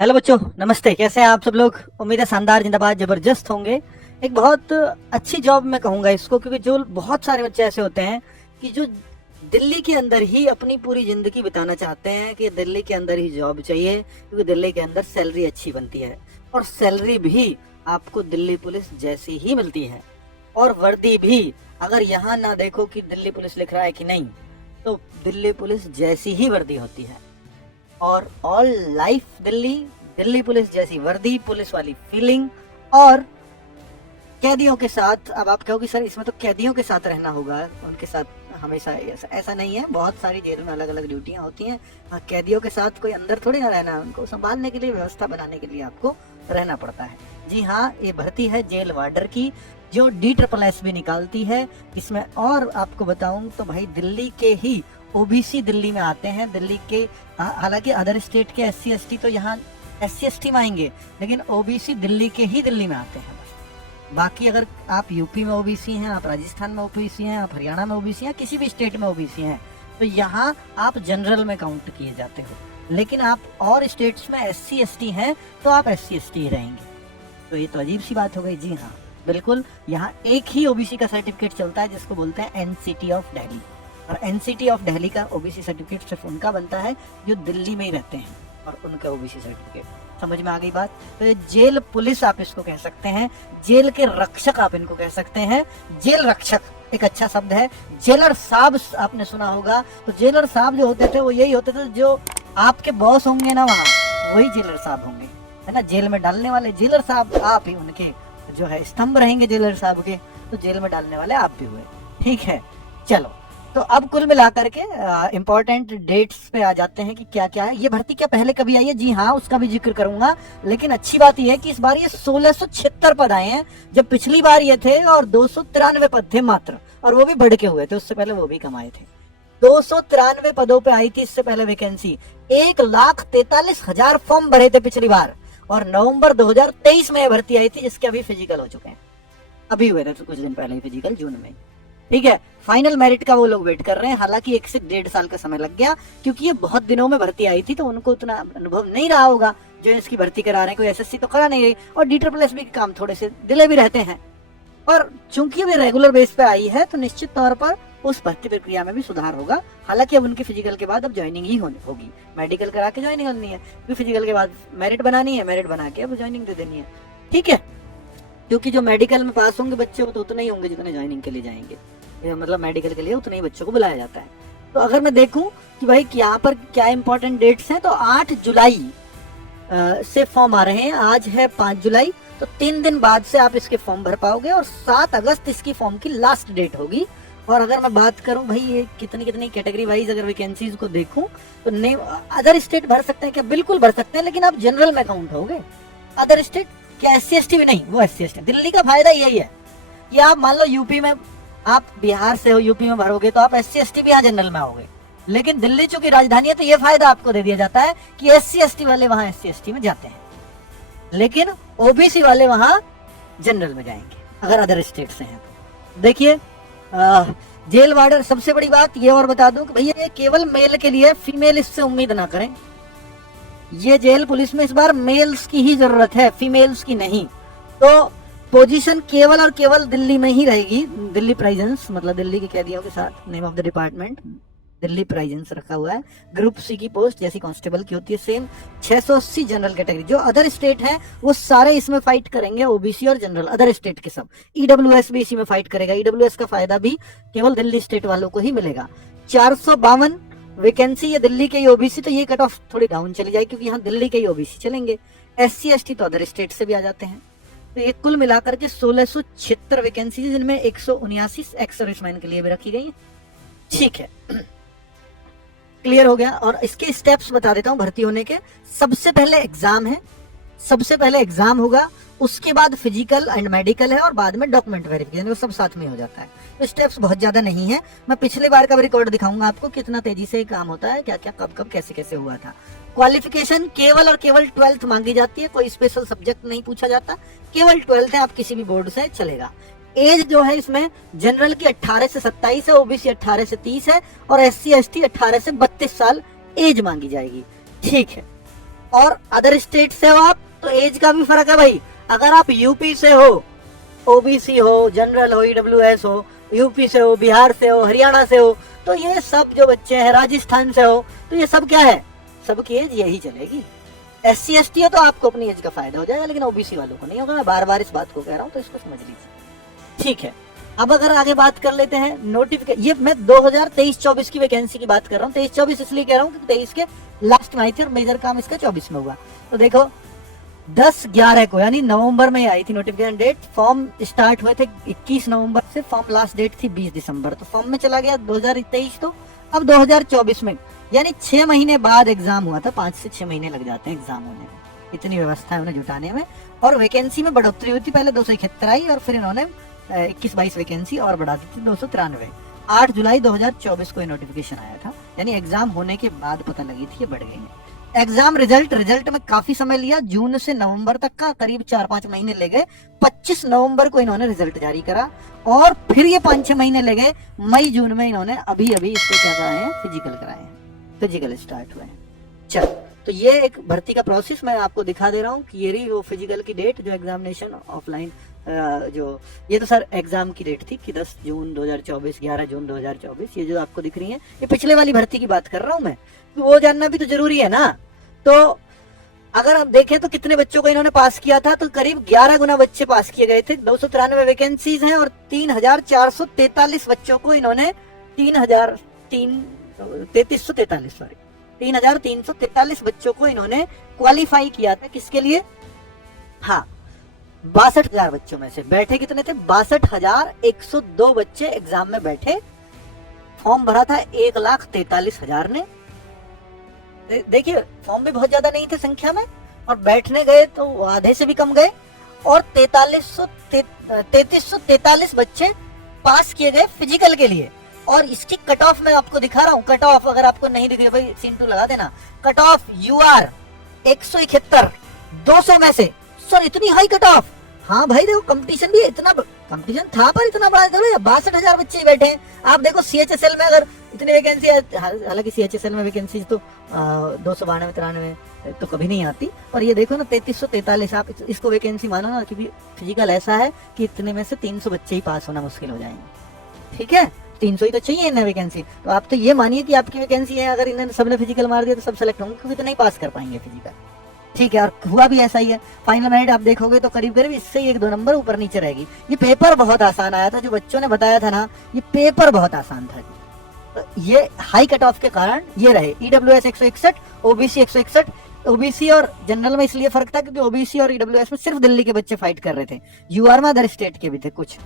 Hello बच्चों, नमस्ते। कैसे हैं आप सब लोग? उम्मीद है शानदार, जिंदाबाद, जबरदस्त होंगे। एक बहुत अच्छी जॉब मैं कहूँगा इसको, क्योंकि जो बहुत सारे बच्चे ऐसे होते हैं कि जो दिल्ली के अंदर ही अपनी पूरी ज़िंदगी बिताना चाहते हैं कि दिल्ली के अंदर ही जॉब चाहिए, क्योंकि दिल्ली के अंदर सैलरी अच्छी बनती है और सैलरी भी आपको दिल्ली पुलिस जैसी ही मिलती है। और वर्दी भी अगर यहाँ ना देखो कि दिल्ली पुलिस लिख रहा है कि नहीं, तो दिल्ली पुलिस जैसी ही वर्दी होती है। और all life Delhi, Delhi police जैसी वर्दी, पुलिस वाली फीलिंग। और कैदियों के साथ, अब आप कहोगे सर इसमें तो कैदियों के साथ रहना होगा, उनके साथ हमेशा ऐसा नहीं है। बहुत सारी जेल में अलग अलग ड्यूटियां होती हैं। कैदियों के साथ कोई अंदर थोड़ी ना रहना है, उनको संभालने के लिए, व्यवस्था बनाने के लिए आपको रहना पड़ता है। जी हाँ, ये भर्ती है जेल वार्डर की, जो DSSS भी निकालती है। इसमें और आपको बताऊं तो भाई दिल्ली के ही ओबीसी दिल्ली में आते हैं। दिल्ली के हालांकि अदर स्टेट के SC ST तो यहाँ SC ST में आएंगे, लेकिन ओबीसी दिल्ली के ही दिल्ली में आते हैं बस। बाकी अगर आप यूपी में ओबीसी हैं, आप राजस्थान में ओबीसी हैं, आप हरियाणा में ओबीसी हैं, किसी भी स्टेट में ओबीसी हैं, तो यहाँ आप जनरल में काउंट किए जाते हो। लेकिन आप और स्टेट्स में SC ST हैं तो आप SC ST ही रहेंगे। तो ये तो अजीब सी बात हो गई। जी हाँ, बिल्कुल। यहाँ एक ही ओबीसी का सर्टिफिकेट चलता है जिसको बोलते हैं NCT ऑफ दिल्ली। और NCT ऑफ दिल्ली का ओबीसी सर्टिफिकेट सिर्फ उनका बनता है जो दिल्ली में ही रहते हैं, और उनका ओबीसी सर्टिफिकेट। समझ में आ गई बात? तो ये जेल पुलिस आप इसको कह सकते हैं, जेल के रक्षक आप इनको कह सकते हैं। जेल रक्षक एक अच्छा शब्द है। जेलर साहब आपने सुना होगा, तो जेलर साहब जो होते थे वो यही होते थे, जो आपके बॉस होंगे ना वहाँ, वही जेलर साहब होंगे, है ना। जेल में डालने वाले जेलर साहब आप ही उनके जो है स्तंभ रहेंगे जेलर साहब के, तो जेल में डालने वाले आप भी हुए। ठीक है, चलो। तो अब कुल मिलाकर के इम्पोर्टेंट डेट्स पे आ जाते हैं कि क्या क्या है। ये भर्ती क्या पहले कभी आई है? जी हाँ, उसका भी जिक्र करूंगा। लेकिन अच्छी बात यह है कि इस बार ये 1676 पद आए हैं, जब पिछली बार ये थे और 293 पद थे मात्र, और वो भी बढ़ के हुए थे, उससे पहले वो भी कमाए थे। 293 पदों पे आई थी इससे पहले वैकेंसी। 1,43,000 फॉर्म भरे थे पिछली बार, और नवंबर 2023 में भर्ती आई थी, जिसके अभी फिजिकल हो चुके हैं। अभी हुए थे तो कुछ दिन पहले ही फिजिकल, जून में। ठीक है, फाइनल मेरिट का वो लोग वेट कर रहे हैं। हालांकि 1 से 1.5 साल का समय लग गया, क्योंकि ये बहुत दिनों में भर्ती आई थी, तो उनको उतना अनुभव नहीं रहा होगा जो इसकी भर्ती करा रहे हैं। कोई SSC तो करा नहीं रही, और DSSS भी काम थोड़े से डिले भी रहते हैं। और चूंकि अब रेगुलर बेस पे आई है, तो निश्चित तौर पर उस भर्ती प्रक्रिया में भी सुधार होगा। हालांकि अब उनकी फिजिकल के बाद अब ज्वाइनिंग ही होगी, मेडिकल करा के ज्वाइनिंग करनी है, क्योंकि फिजिकल के बाद मेरिट बनानी है, मेरिट बना के अब ज्वाइनिंग दे देनी है। ठीक है, क्योंकि जो मेडिकल में पास होंगे बच्चे, वो तो उतने ही होंगे जितने ज्वाइनिंग के लिए जाएंगे, मतलब मेडिकल के लिए उतने ही बच्चों को बुलाया जाता है। तो अगर मैं देखूं कि भाई यहाँ पर क्या इंपॉर्टेंट डेट्स हैं, तो 8 जुलाई से फॉर्म आ रहे हैं। आज है 5 जुलाई, तो 3 दिन बाद से आप इसके फॉर्म भर पाओगे, और 7 अगस्त इसकी फॉर्म की लास्ट डेट होगी। और अगर मैं बात करूं भाई ये कितनी कितनी कैटेगरी वाइज अगर वैकेंसीज को देखूं, तो अदर स्टेट भर सकते हैं क्या? बिल्कुल भर सकते हैं, लेकिन आप जनरल में काउंट होगे। अदर स्टेट क्या SC ST भी नहीं, वो SC ST। दिल्ली का फायदा यही है कि आप मान लो यूपी में, आप बिहार से हो, यूपी में भरोगे तो आप SC ST भी यहाँ जनरल में आओगे। लेकिन दिल्ली चूंकि राजधानी है, तो ये फायदा आपको दे दिया जाता है कि SC ST वाले वहाँ SC ST में जाते हैं, लेकिन OBC वाले वहाँ जनरल में जाएंगे अगर अदर स्टेट से हैं तो। देखिए, जेल वार्डर, सबसे बड़ी बात ये और बता दूं कि भैया ये केवल मेल के लिए, फीमेल इससे उम्मीद ना करें। ये जेल पुलिस में इस बार मेल्स की ही जरूरत है, फीमेल्स की नहीं। तो पोजीशन केवल और केवल दिल्ली में ही रहेगी। दिल्ली प्राइजेंस, मतलब दिल्ली के कैदियों के साथ, name of the department Delhi prisons रखा हुआ है। ग्रुप C की पोस्ट जैसी कांस्टेबल की होती है सेम। 680 general category. जो अदर स्टेट है वो सारे इसमें फाइट करेंगे, OBC और जनरल, अदर स्टेट के सब। EWS भी इसी में फाइट करेगा। EWS का फायदा भी केवल दिल्ली स्टेट वालों को ही मिलेगा। 452 वैकेंसी ये दिल्ली के ही OBC, तो ये कट ऑफ थोड़ी डाउन चली जाएगी, क्योंकि यहाँ दिल्ली के ही OBC चलेंगे। SC ST तो अदर स्टेट से भी आ जाते हैं। तो ये कुल मिलाकर के 1676 वैकेंसी, जिनमें 179 एक्स सर्विसमैन के लिए भी रखी गई है। ठीक है, क्लियर हो गया। और इसके स्टेप्स बता देता हूँ भर्ती होने के। सबसे पहले एग्जाम है, सबसे पहले एग्जाम होगा, उसके बाद फिजिकल एंड मेडिकल है, और बाद में डॉक्यूमेंट वेरिफिकेशन, वो सब साथ में हो जाता है। तो स्टेप्स बहुत ज्यादा नहीं है। मैं पिछले बार का भी रिकॉर्ड दिखाऊंगा आपको, कितना तेजी से काम होता है, क्या क्या कब कब कैसे कैसे हुआ था। क्वालिफिकेशन केवल और केवल 12th मांगी जाती है, कोई स्पेशल सब्जेक्ट नहीं पूछा जाता, केवल 12th है, आप किसी भी बोर्ड से चलेगा। एज जो है इसमें जनरल की 18 से 27 है, OBC 18 से 30 है, और SC ST 18 से 32 साल एज मांगी जाएगी। ठीक है, और अदर स्टेट से हो आप तो एज का भी फर्क है भाई। अगर आप यूपी से हो, ओबीसी हो, जनरल हो, ईडब्ल्यूएस हो, यूपी से हो, बिहार से हो, हरियाणा से हो, तो ये सब जो बच्चे हैं, राजस्थान से हो, तो ये सब क्या है, सबकी एज यही चलेगी। SC ST है तो आपको अपनी एज का फायदा हो जाएगा, लेकिन ओबीसी वालों को नहीं होगा। मैं बार बार इस बात को कह रहा हूँ, तो इसको समझ लीजिए, ठीक है। अब अगर आगे बात कर लेते हैं नोटिफिकेशन, ये मैं 2023-24 की वैकेंसी की बात कर रहा हूँ। 23-24 इसलिए कह रहा हूँ क्योंकि 23 के लास्ट में आई थी और मेजर काम इसका 24 में हुआ। तो देखो 10/11 को यानी नवंबर में आई थी नोटिफिकेशन डेट। फॉर्म स्टार्ट हुए थे 21 नवंबर से, फॉर्म लास्ट डेट थी 20 दिसंबर। तो फॉर्म में चला गया 2023, तो अब 2024 में, यानी 6 महीने बाद एग्जाम हुआ था। 5 से 6 महीने लग जाते हैं एग्जाम होने में, इतनी व्यवस्था है उन्हें जुटाने में। और वैकेंसी में बढ़ोतरी हुई थी, पहले 271 आई और फिर इन्होंने 21-22 वैकेंसी और बढ़ा दी थी 293। 8 जुलाई 2024 को ये नोटिफिकेशन आया था, यानी एग्जाम होने के बाद पता लगी थी ये बढ़ गई है। एग्जाम रिजल्ट में काफी समय लिया, जून से नवंबर तक का करीब 4-5 महीने ले गए। 25 नवंबर को इन्होंने रिजल्ट जारी करा और फिर ये 5-6 महीने ले गए। मई जून में इन्होंने अभी इसको क्या कराए हैं, फिजिकल कराए हैं, फिजिकल स्टार्ट हुए हैं। चल, तो ये एक भर्ती का प्रोसेस मैं आपको दिखा दे रहा हूँ कि ये रही वो फिजिकल की डेट, जो एग्जामिनेशन ऑफलाइन, जो ये तो सर एग्जाम की डेट थी कि 10 जून 2024, 11 जून 2024, ये जो आपको दिख रही है ये पिछले वाली भर्ती की बात कर रहा हूँ मैं, तो वो जानना भी तो जरूरी है ना। तो अगर हम देखें तो कितने बच्चों को इन्होंने पास किया था, तो करीब 11 गुना बच्चे पास किए गए थे। 293 वैकेंसीज हैं और 3,443 बच्चों को इन्होंने 3,343 बच्चों को इन्होंने क्वालिफाई किया था। किसके लिए? हाँ, 62,000 बच्चों में से बैठे कितने थे? 62,102 बच्चे एग्जाम में बैठे। फॉर्म भरा था 1,43,000 ने। देखिए फॉर्म भी बहुत ज्यादा नहीं थे संख्या में, और बैठने गए तो आधे से भी कम गए, और 3343 बच्चे पास किए गए फिजिकल के लिए। और इसकी कट ऑफ मैं आपको दिखा रहा हूँ। कट ऑफ अगर आपको नहीं दिख रही भाई सीन 2 लगा देना। कट ऑफ UR 171 200 में से। सर इतनी हाई कट ऑफ? हाँ भाई देखो कंपटीशन भी इतना, कंपटीशन था पर इतना बड़ा, 62,000 बच्चे बैठे हैं। आप देखो CHSL में अगर इतनी वैकेंसी, हालांकि CHSL में वैकेंसी तो 292-93 तो कभी नहीं आती, पर ये देखो ना 3343, आप इसको वैकेंसी मानो ना, क्योंकि फिजिकल ऐसा है कि इतने में से 300 बच्चे ही पास होना मुश्किल हो जाएंगे। ठीक है, 300 ही तो चाहिए इन्हें वैकेंसी। तो आप तो ये मानिए कि आपकी वैकेंसी है, अगर इन्होंने सबने फिजिकल मार दिया तो सब सेलेक्ट होंगे, क्योंकि तो नहीं पास कर पाएंगे फिजिकल। ठीक है, और हुआ भी ऐसा ही है। फाइनल मेरिट आप देखोगे तो करीब करीब इससे 1-2 नंबर ऊपर नीचे रहेगी। ये पेपर बहुत आसान आया था, जो बच्चों ने बताया था ना, ये पेपर बहुत आसान था। तो ये हाई कट ऑफ के कारण ये रहे। EWS 161, OBC 161। OBC और जनरल में इसलिए फर्क था क्योंकि OBC और EWS में सिर्फ दिल्ली के बच्चे फाइट कर रहे थे। UR में अदर स्टेट के भी थे कुछ।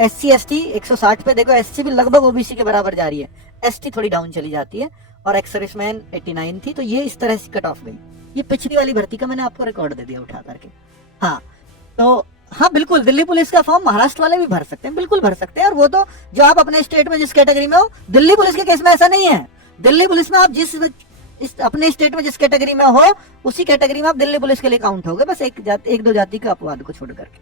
SC ST 160 पे, देखो SC भी लगभग OBC के बराबर जा रही है, ST थोड़ी डाउन चली जाती है, और एक्स सर्विसमैन 89 थी। तो ये इस तरह से कट ऑफ गई। ये पिछली वाली भर्ती का मैंने आपको रिकॉर्ड दे दिया उठा करके। हाँ, तो हाँ बिल्कुल, दिल्ली पुलिस का फॉर्म महाराष्ट्र वाले भी भर सकते हैं, बिल्कुल भर सकते हैं। और वो तो जो आप अपने स्टेट में जिस कैटेगरी में हो, दिल्ली पुलिस के केस में ऐसा नहीं है। दिल्ली पुलिस में आप अपने स्टेट में जिस कैटेगरी में हो, उसी कैटेगरी में आप दिल्ली पुलिस के लिए काउंट होगे, बस 1-2 जाति का अपवाद को छोड़ करके।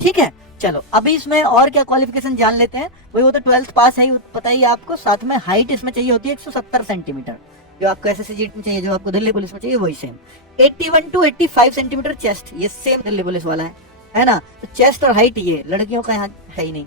ठीक है, चलो अभी इसमें और क्या क्वालिफिकेशन जान लेते हैं। वो तो 12th पास है, पता ही आपको। साथ में हाइट इसमें चाहिए होती है 170 सेंटीमीटर, जो आपको SSC जीडी में चाहिए, जो आपको दिल्ली पुलिस में चाहिए वही सेम। 81 to 85 सेंटीमीटर चेस्ट, ये सेम दिल्ली पुलिस वाला है ना। तो चेस्ट और हाइट ये लड़कियों का यहाँ है ही नहीं।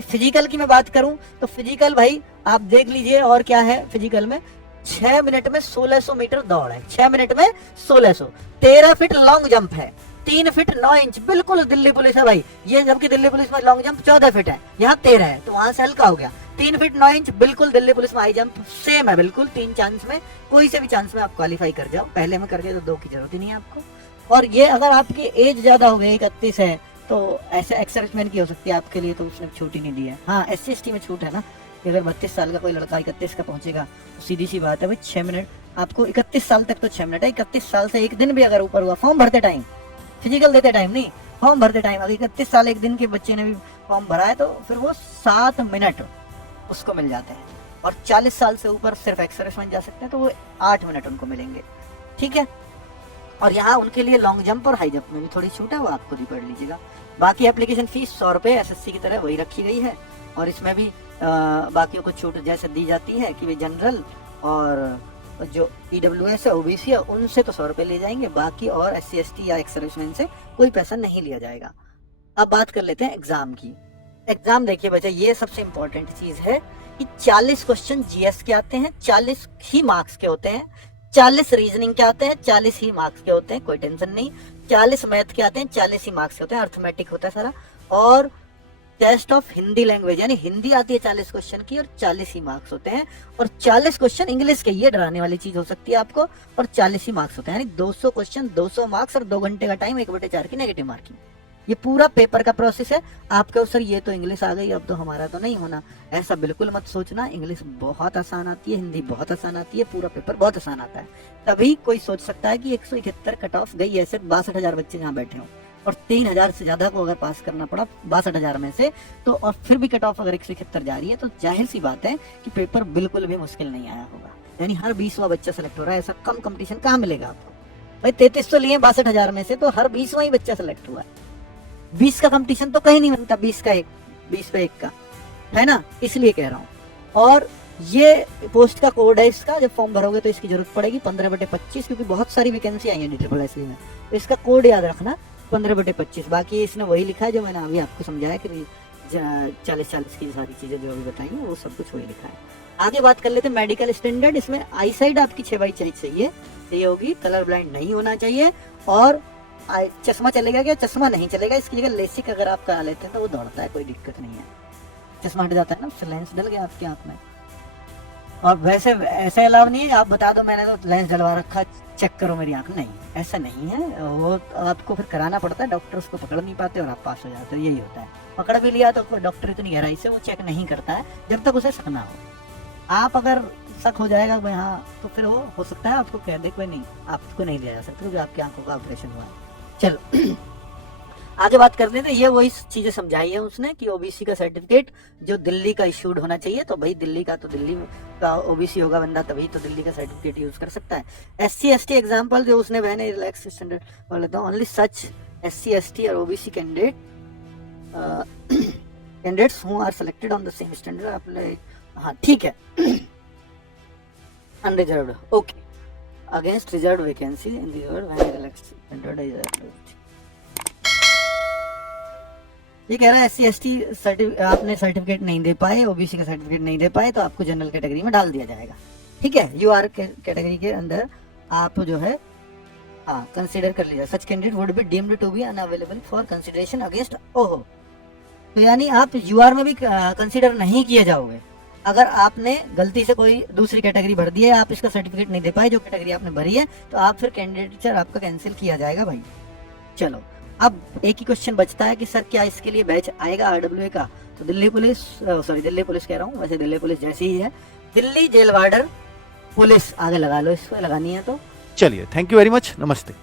फिजिकल की मैं बात करूं तो फिजिकल भाई आप देख लीजिए, और क्या है फिजिकल में, 6 मिनट में 1600 मीटर दौड़ है। 6 मिनट में 1600। 13 फीट लॉन्ग जंप है, 3 फीट 9 इंच, बिल्कुल दिल्ली पुलिस है भाई ये। जबकि दिल्ली पुलिस में लॉन्ग जंप 14 फीट है, यहाँ 13 है, तो वहां से हल्का हो गया। 3 फीट 9 इंच, बिल्कुल दिल्ली पुलिस में हाई जंप सेम है, बिल्कुल। 3 चांस में, कोई से भी चांस में आप क्वालिफाई कर जाओ। पहले में करके तो 2 की जरूरत ही नहीं है आपको। और ये अगर आपकी एज ज्यादा हो गई, 31 है, तो ऐसे एक्स सर्विसमैन की हो सकती है आपके लिए, तो उसने छूट ही नहीं दी है। हाँ, SC ST में छूट है ना, अगर 32 साल का कोई लड़का 31 का पहुंचेगा, तो सीधी सी बात है भाई 6 मिनट आपको, 31 साल तक तो 6 मिनट है। 31 साल से एक दिन भी अगर ऊपर हुआ, फॉर्म भरते टाइम, फिजिकल देते टाइम नहीं, फॉर्म भरते टाइम, अगर 31 साल एक दिन के बच्चे ने भी फॉर्म भरा है, तो फिर वो 7 मिनट उसको मिल जाते हैं। और 40 साल से ऊपर सिर्फ एक्स सर्विसमैन जा सकते हैं, तो वो 8 मिनट उनको मिलेंगे। ठीक है, और यहाँ उनके लिए लॉन्ग जंप और हाई जंप में भी थोड़ी छूट है, वो आप खुद ही पढ़ लीजिएगा। बाकी एप्लीकेशन फीस 100 रुपये SSC की तरह वही रखी गई है। और इसमें भी बाकियों को छूट जैसे दी जाती है कि वे जनरल और जो EWS है, OBC है, उनसे तो 100 रुपये लिए जाएंगे, बाकी और SC ST या एक्स सर्विसमैन से कोई पैसा नहीं लिया जाएगा। अब बात कर लेते हैं एग्जाम की। एग्जाम देखिए बच्चा, ये सबसे इंपॉर्टेंट चीज है कि 40 क्वेश्चन GS के आते हैं, 40 ही मार्क्स के होते हैं, 40 रीजनिंग के आते हैं, 40 ही मार्क्स के होते हैं, कोई टेंशन नहीं। 40 मैथ के आते हैं, 40 ही मार्क्स के होते हैं, अर्थमेटिक होता है सारा। और टेस्ट ऑफ हिंदी लैंग्वेज, यानी हिंदी आती है 40 क्वेश्चन की और 40 ही मार्क्स होते हैं। और 40 क्वेश्चन इंग्लिश के, ये डराने वाली चीज हो सकती है आपको, और 40 ही मार्क्स होते हैं, यानी 200 क्वेश्चन 200 मार्क्स और 2 घंटे का टाइम, 1/4 की नेगेटिव मार्किंग। ये पूरा पेपर का प्रोसेस है। आप कहो सर ये तो इंग्लिश आ गई, अब तो हमारा तो नहीं होना, ऐसा बिल्कुल मत सोचना। इंग्लिश बहुत आसान आती है, हिंदी बहुत आसान आती है, पूरा पेपर बहुत आसान आता है। तभी कोई सोच सकता है कि 171 कट ऑफ गई, ऐसे 62,000 बच्चे यहाँ बैठे हों और 3,000 से ज्यादा को अगर पास करना पड़ा 62,000 में से, तो और फिर भी कट ऑफ अगर 171 जा रही है, तो जाहिर सी बात है कि पेपर बिल्कुल भी मुश्किल नहीं आया होगा। यानी हर 20वां बच्चा सेलेक्ट हो रहा है, ऐसा कम कंपटीशन कहाँ मिलेगा आपको भाई? 33 तो लिए 62,000 में से, तो हर 20वां ही बच्चा सेलेक्ट हुआ है। 20 का कंपटीशन तो कहीं नहीं बनता, 20 पे 1 का, है ना, इसलिए कह रहा हूँ। और ये पोस्ट का कोड है इसका, जब फॉर्म भरोगे तो इसकी जरूरत पड़ेगी 15/25, क्योंकि बहुत सारी वैकेंसी आई है DSSC में, तो इसका कोड याद रखना 15/25। बाकी इसने वही लिखा है जो मैंने अभी आपको समझाया कि 40 की सारी चीजें जो अभी बताई हैं, वो सब कुछ वही लिखा है। आगे बात कर लेते हैं मेडिकल स्टैंडर्ड। इसमें आई साइड आपकी 6/6 चाहिए होगी, कलर ब्लाइंड नहीं होना चाहिए, और चश्मा चलेगा क्या? चश्मा नहीं चलेगा, इसकी जगह लेसिक अगर आप करा लेते हैं तो वो दौड़ता है, कोई दिक्कत नहीं है, चश्मा हट जाता है ना, उससे लेंस डल गया आपकी आंख में। और वैसे ऐसा अलाव नहीं है आप बता दो मैंने तो लेंस डलवा रखा, चेक करो मेरी आंख, नहीं, ऐसा नहीं है। वो आपको फिर कराना पड़ता है, डॉक्टर उसको पकड़ नहीं पाते और आप पास हो जाते हो, यही होता है। पकड़ भी लिया तो डॉक्टर इतनी गहराई से वो चेक नहीं करता है जब तक उसे शक ना हो। आप अगर शक हो जाएगा भाई हाँ, तो फिर वो हो सकता है आपको कह दे कोई नहीं, आपको नहीं लिया जा सकता क्योंकि आपकी आंखों का ऑपरेशन हुआ है। चलो आगे बात कर लेते हैं। ये वही चीजें समझाई है उसने कि OBC का सर्टिफिकेट जो दिल्ली का इशूड होना चाहिए, तो भाई दिल्ली का, तो दिल्ली का OBC होगा बंदा, तभी तो दिल्ली का सर्टिफिकेट यूज कर सकता है। SC ST एग्जांपल जो उसने बहने रिलैक्स स्टैंडर्ड बोल लेता हूँ, ओनली सच SC ST और OBC candidates who are selected on the same standard apply. हाँ ठीक है, unreserved, okay, against reserved vacancy in the word when relax standard is applied. ये कह रहा है SC ST आपने सर्टिफिकेट नहीं दे पाए, OBC का सर्टिफिकेट नहीं दे पाए, तो आपको जनरल कैटेगरी में डाल दिया जाएगा। ठीक है, UR कैटेगरी के अंदर आप जो है हाँ कंसीडर कर लीजिए। Such candidate would be deemed to be unavailable for consideration against, ओहो, तो यानी आप UR में भी कंसीडर नहीं किए जाओगे। अगर आपने गलती से कोई दूसरी कैटेगरी भर दी है, आप इसका सर्टिफिकेट नहीं दे पाए जो कैटेगरी आपने भरी है, तो आप फिर कैंडिडेचर आपका कैंसिल किया जाएगा भाई। चलो अब एक ही क्वेश्चन बचता है कि सर क्या इसके लिए बैच आएगा RWA का? तो दिल्ली पुलिस कह रहा हूँ, वैसे दिल्ली पुलिस जैसी ही है, दिल्ली जेल वार्डर पुलिस आगे लगा लो, इसको लगानी है तो। चलिए, थैंक यू वेरी मच, नमस्ते।